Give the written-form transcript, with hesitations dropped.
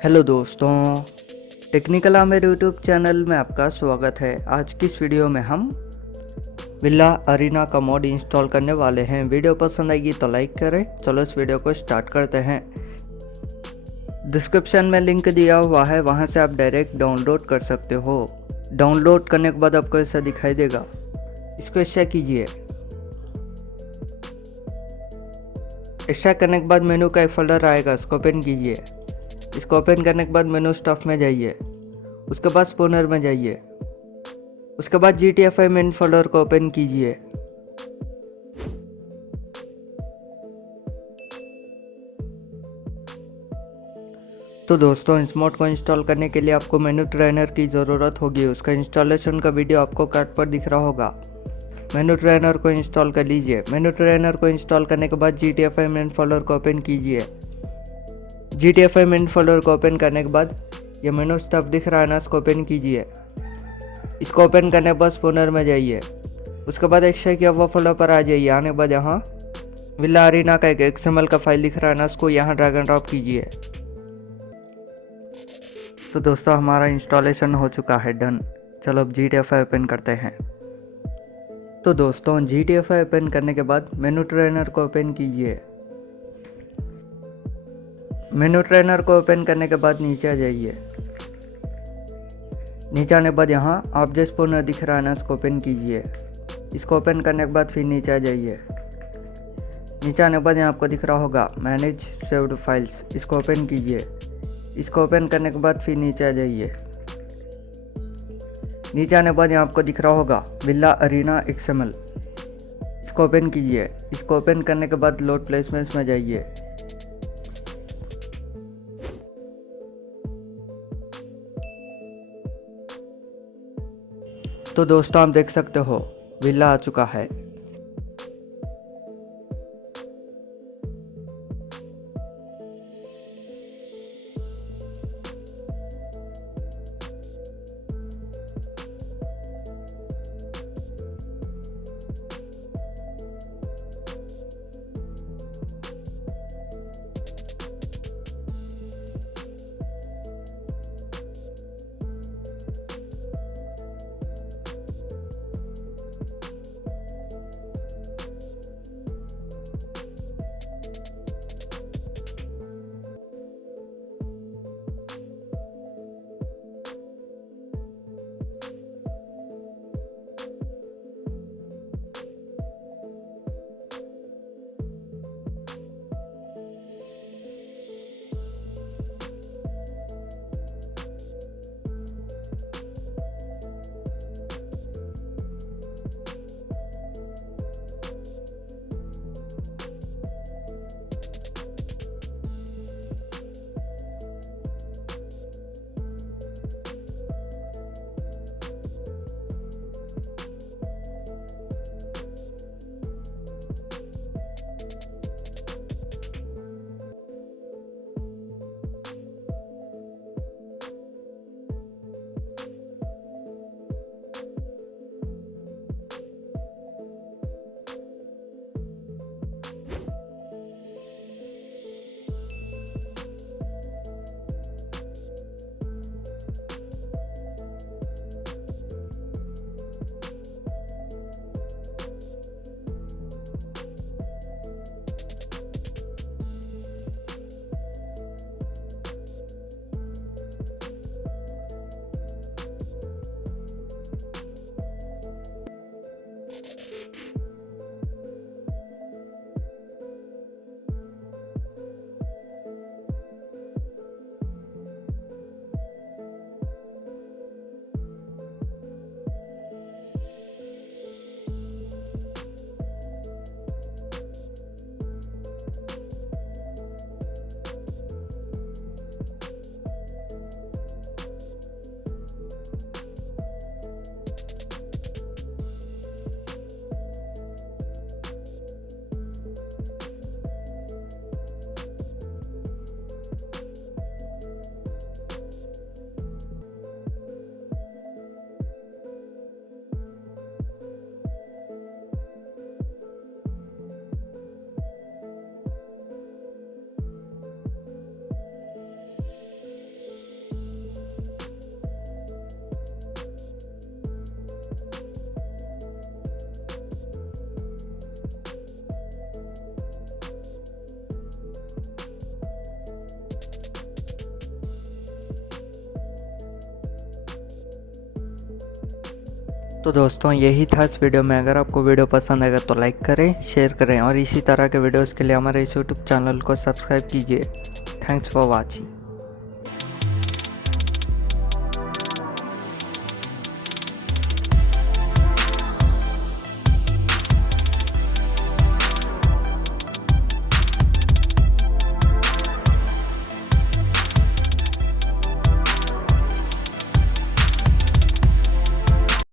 Hello दोस्तों, technical Amer YouTube channel में आपका स्वागत है। आज की इस वीडियो में हम विला अरीना का मॉड इंस्टॉल करने वाले हैं। वीडियो पसंद आएगी तो लाइक करें। चलो इस वीडियो को स्टार्ट करते हैं। डिस्क्रिप्शन में लिंक दिया हुआ है, वहां से आप डायरेक्ट डाउनलोड कर सकते हो। डाउनलोड करने के बाद आपको ऐसा दिखाई देगा। इसको ऐसा कीजिए। ऐसा करने के बाद मेनू का एक फोल्डर आएगा, इसको ओपन कीजिए। इसको ओपन करने के बाद मेनू स्टफ में जाइए, उसके बाद स्पोनर में जाइए, उसके बाद GTFI मेन फोल्डर को ओपन कीजिए। तो दोस्तों, इस मोड को इंस्टॉल करने के लिए आपको मेनू ट्रेनर की ज़रूरत होगी। उसका इंस्टॉलेशन का वीडियो आपको कार्ड पर दिख रहा होगा। मेनू ट्रेनर को इंस्टॉल कर लीजिए। मेनू ट्रेनर को इंस्टॉल करने के बाद GTFI मेन फोल्डर को ओपन कीजिए। GTFI मेन फोल्डर को ओपन करने के बाद ये मेनू स्टफ दिख रहा है ना, इसको ओपन कीजिए। इसको ओपन करने के बाद स्पोनर में जाइए, उसके बाद एक्स्ट्रा किया हुआ फोल्डर पर आ जाइए। आने के बाद यहाँ विला अरीना का एक XML का फाइल दिख रहा है ना, इसको यहाँ ड्रैग एंड ड्रॉप कीजिए। तो दोस्तों, हमारा इंस्टॉलेशन हो चुका है, डन। चलो अब GTFI ओपन करते हैं। तो दोस्तों, GTFI ओपन करने के बाद मेनू ट्रेनर को ओपन कीजिए। मेनू ट्रेनर को ओपन करने के बाद नीचे आ जाइए। नीचे आने के बाद यहाँ आप जो स्पोनर दिख रहा है ना, इसको ओपन कीजिए। इसको ओपन करने के बाद फिर नीचे आ जाइए। नीचे आने के बाद यहाँ आपको दिख रहा होगा मैनेज सेव्ड फाइल्स, इसको ओपन कीजिए। इसको ओपन करने के बाद फिर नीचे आ जाइए। नीचे आने के बाद यहाँ आपको दिख रहा होगा विला अरीना XML, इसको ओपन कीजिए। इसको ओपन करने के बाद लोड प्लेसमेंट्स में जाइए। तो दोस्तों, आप देख सकते हो विला आ चुका है। तो दोस्तों यही था इस वीडियो में। अगर आपको वीडियो पसंद आएगा तो लाइक करें, शेयर करें और इसी तरह के वीडियोस के लिए हमारे इस यूट्यूब चैनल को सब्सक्राइब कीजिए। Thanks for watching.